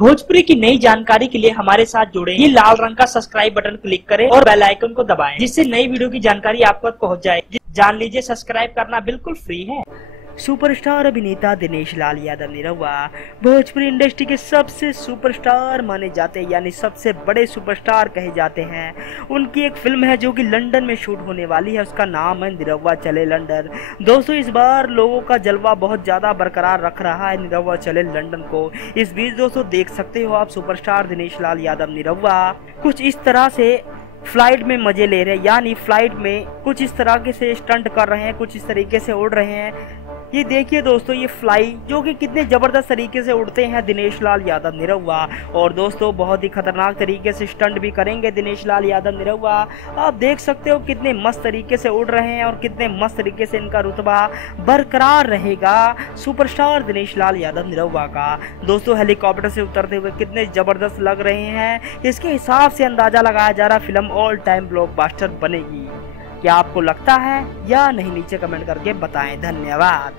भोजपुरी की नई जानकारी के लिए हमारे साथ जुड़े। ये लाल रंग का सब्सक्राइब बटन क्लिक करें और बेल आइकन को दबाएं, जिससे नई वीडियो की जानकारी आप तक पहुंच जाए। जान लीजिए, सब्सक्राइब करना बिल्कुल फ्री है। सुपरस्टार अभिनेता दिनेश लाल यादव निरहुआ भोजपुरी इंडस्ट्री के सबसे सुपरस्टार माने जाते हैं, यानी सबसे बड़े सुपरस्टार कहे जाते हैं। उनकी एक फिल्म है जो कि लंदन में शूट होने वाली है, उसका नाम है निरहुआ चले लंदन। दोस्तों, इस बार लोगों का जलवा बहुत ज़्यादा बरकरार रख रहा है निरहुआ चले लंदन को। इस बीच दोस्तों देख सकते हो आप, सुपरस्टार दिनेश लाल यादव निरहुआ कुछ इस तरह से फ्लाइट में मजे ले रहे हैं, यानी फ्लाइट में कुछ इस तरह से स्टंट कर रहे हैं, कुछ इस तरीके से उड़ रहे हैं। ये देखिए दोस्तों, ये फ्लाई जो कि कितने ज़बरदस्त तरीके से उड़ते हैं दिनेश लाल यादव निरहुआ। और दोस्तों बहुत ही खतरनाक तरीके से स्टंट भी करेंगे दिनेश लाल यादव निरहुआ। आप देख सकते हो कितने मस्त तरीके से उड़ रहे हैं और कितने मस्त तरीके से इनका रुतबा बरकरार रहेगा सुपरस्टार दिनेश लाल यादव निरहुआ का। दोस्तों हेलीकॉप्टर से उतरते हुए कितने ज़बरदस्त लग रहे हैं, इसके हिसाब से अंदाज़ा लगाया जा रहा फिल्म ऑल टाइम ब्लॉकबस्टर बनेगी। क्या आपको लगता है या नहीं, नीचे कमेंट करके बताएं। धन्यवाद।